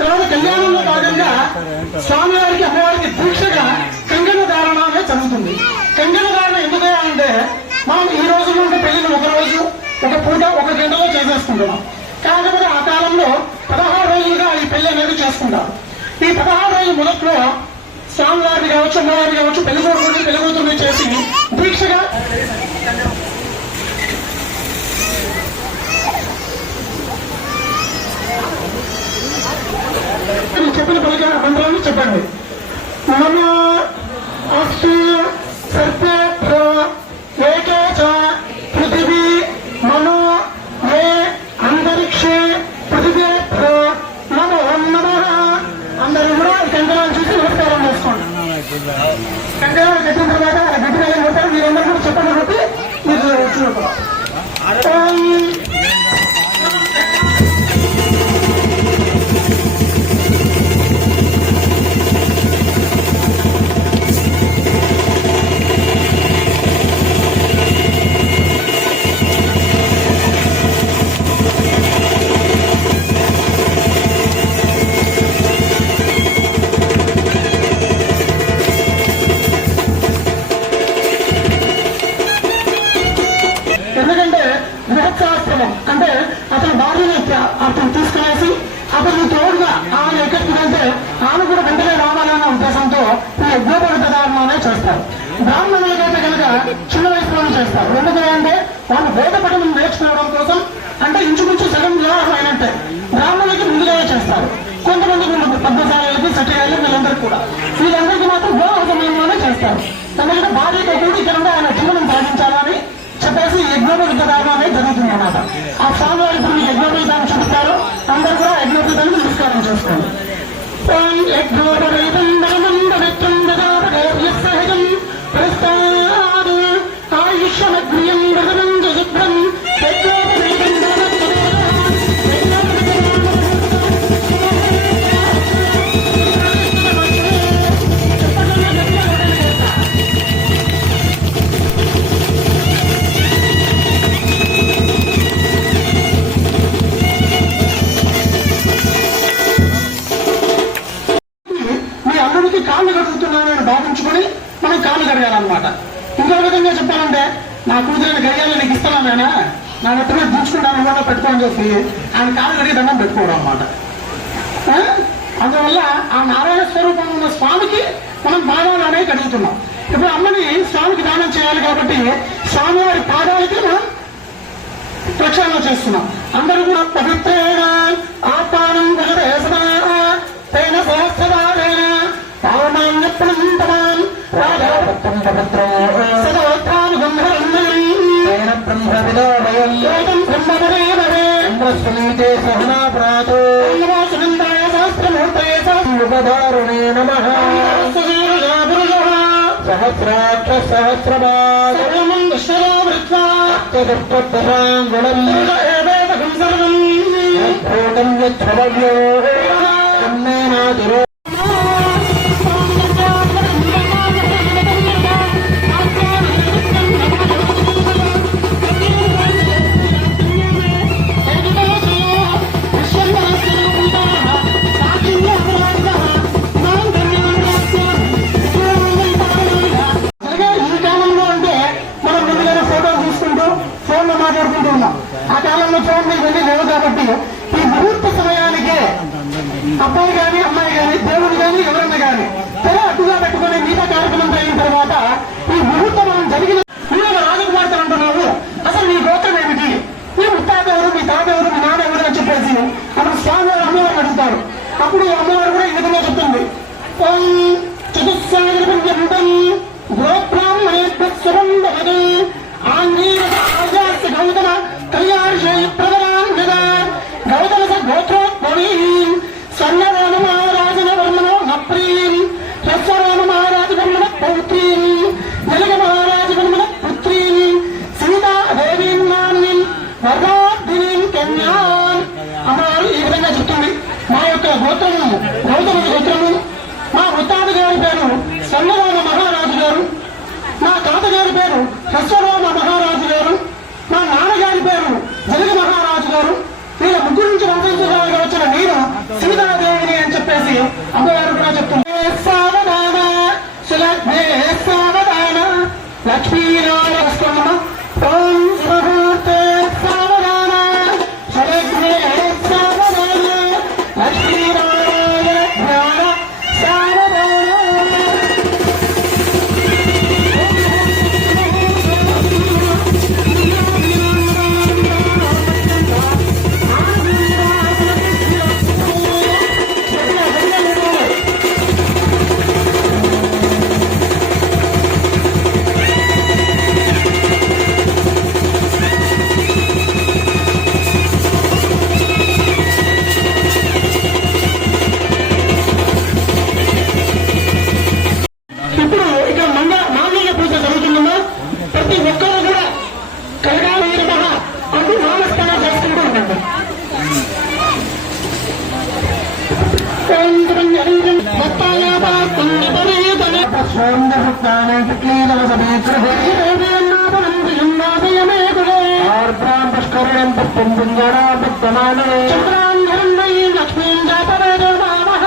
తర్వాత కళ్యాణంలో భాగంగా స్వామివారికి అమ్మవారికి దీక్షగా కంగణ ధారణ అనేది జరుగుతుంది. కంగణ ధారణ ఎందుకు అంటే మనం ఈ రోజు నుండి పెళ్లిని ఒక రోజు ఒక పూట ఒక గంటలో చేసేసుకుంటున్నాం. కాకపోతే ఆ కాలంలో 16 రోజులుగా ఈ పెళ్లి అనేది చేసుకుంటారు. ఈ 16 రోజుల మొదట్లో స్వామివారిని కావచ్చు అమ్మవారిని కావచ్చు పెళ్లి కొడుకుని పెళ్లి కూతురుని చేసి దీక్షగా చెప్పిన పలిక మంత్రాన్ని చెప్పండి. నమో అస్తు సర్వేభ్యో ఏకే చ పృథివీ మనో మే అంతరిక్షే పృథివేభ్యో నమో నమః. అందరూ కూడా కంకణాలు చూసి నమస్కారం చేసుకోండి. కంకణాలు కట్టిన తర్వాత గట్టిగా పోతారు. మీరందరూ కూడా చెప్పండి బట్టి మీరు చూడకూడదు. ఎందుకంటే గృహస్థాశ్రమం అంటే అతని భార్యని అతను తీసుకునేసి అతను తోడుగా ఆమె ఎక్కడికి వెళ్తే ఆమె కూడా వెంటనే రావాలన్న ఉద్దేశంతో ఈ యజ్ఞోపవిత ధారణనే చేస్తారు. బ్రాహ్మణులకైతే కనుక చిన్న వయసులోనే చేస్తారు. ఎందుకంటే వాళ్ళు వేద పఠనం నేర్చుకోవడం కోసం, అంటే ఇంచుమించు సగం వివాహం అయినట్టే బ్రాహ్మణులకి ముందుగానే చేస్తారు. కొంతమంది పద్మశాలకి సత్యగాయలు వీళ్ళందరికీ కూడా వీళ్ళందరికీ మాత్రం వివాహ సమయంలోనే చేస్తారు. ఎందుకంటే భార్యతో కూడా ఇక్కడ ఆయన జీవనం సాగించాలని చెప్పేసి యజ్ఞోపవిత ధారణ అనేది జరుగుతుంది అన్నమాట. ఆ స్వామివారి ఇప్పుడు మీకు యజ్ఞోపవితాన్ని చూపిస్తారు. అందరూ కూడా యజ్ఞోపవితాన్ని నమస్కారం చేసుకోండి. కాళ్ళు కడుగుతున్నానని భావించుకొని మనం కాళ్ళు కడగాలన్నమాట. ఇంకో విధంగా చెప్పాలంటే నా కూతురైన గడియాలు నీకు ఇస్తున్నానా నా ఎత్తున దించుకుంటాను కూడా పెట్టుకోని చెప్పి ఆయన కాళ్ళు కడిగి దండం పెట్టుకోవడం అన్నమాట. అందువల్ల ఆ నారాయణ స్వరూపం ఉన్న స్వామికి మనం పాదాలు అనేవి కడుగుతున్నాం. ఇప్పుడు అమ్మని స్వామికి దానం చేయాలి కాబట్టి స్వామివారి పాదాలకి మనం ప్రక్షాళన చేస్తున్నాం. అందరూ కూడా పవిత్రేణ ఆపానం తేన సహస్రవారేణ సహస్రాక్ష సహస్రభాగం ఆ కాలంలో ఫోన్లు ఇవన్నీ లేవు కాబట్టి ఈ ముహూర్త సమయానికే అబ్బాయి కానీ అమ్మాయి కానీ దేవుడు కానీ ఎవరన్నా కానీ తెర అడ్డుగా పెట్టుకుని మిగతా కార్యక్రమం అయిన తర్వాత ఈ ముహూర్తం మనం జరిగిన నువ్వు రాజకుమార్తె అంటున్నావు, అసలు నీ గోత్రం ఏమిటి, నీ ముత్తాత ఎవరు, మీ తాత ఎవరు, మీ నాన్న ఎవరు అని చెప్పేసి అప్పుడు స్వామివారు అమ్మవారు అడుగుతారు. అప్పుడు అమ్మవారు కూడా ఈ విధంగా చెప్తుంది. చతుస్సాగరం గోబ్రాహ్మణే గౌతమ కళ్యాణ ప్రధాన్ గౌతమ గోత్రోత్మీ సన్నరామ మహారాజన వర్మనో నప్రీం రస్వరామ మహారాజ వర్మన పౌత్రీం జలగ మహారాజ వర్మన పుత్రీం సీతాదేవీం నాన్నిం వర్గాధినీం కన్యాన్. అమ్మవారు ఈ విధంగా చెప్తుంది. మా యొక్క గోత్రము గౌతమ గోత్రము, మా ముత్తాత గారి పేరు సన్నరామ మహారాజు గారు, మా తాతగారి పేరు రస్వరామ మహారాజు గారు, మా నాన్నగారి పేరు జలగ మహారాజు గారు. వీళ్ళ ముగ్గురు నుంచి వంశంగా వచ్చిన నేను సీతాదేవిని అమ్మవారు కూడా చెప్తుంది సావధాన సులభే సావధాన లక్ష్మీనారాయణ రాసుకోండమ్మా. ఓం సుముహూర్తే సావధాన సులభే సావధాన లక్ష్మీనారాయణ ధ్యాన సావధాన. ఇప్పుడు ఇక మాంగళ్య పూజ జరుగుతుందమ్మా. ప్రతి ఒక్కరూ కూడా కలగాలి మహా అంటూ నామస్కారం చేసుకుంటూ ఉండండి. లక్ష్మీం జాతవేదోమావహ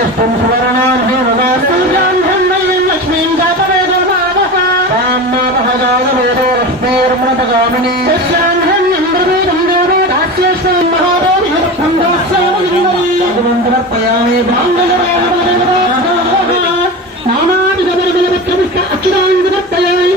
యస్తం సువర్ణాన్హీనదాసూర్యాన్హన్నైవం లక్ష్మీం జాతవేదోమావహ రామ్మావహజాతవేదో లక్ష్మీర్మణపగామిని యస్యాన్హన్యంద్రవేదం దేవో దాస్యేశ్వరం మహాదేవి భగవంతమర్పయామి నానావిధ అచ్యుతానందమర్పయామి.